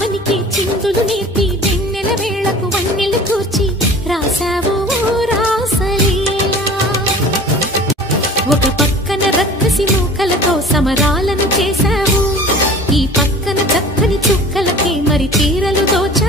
ఆవనికి చిందులు నేర్పి వెన్నెల వేళకు వన్నెలు కూర్చి రాసావు రాసలీలా. ఒక పక్కన రక్కసి మూకలతో సమరాలను చేశావు, ఈ పక్కన చక్కని చుక్కలకి మరి తీరలు దోచి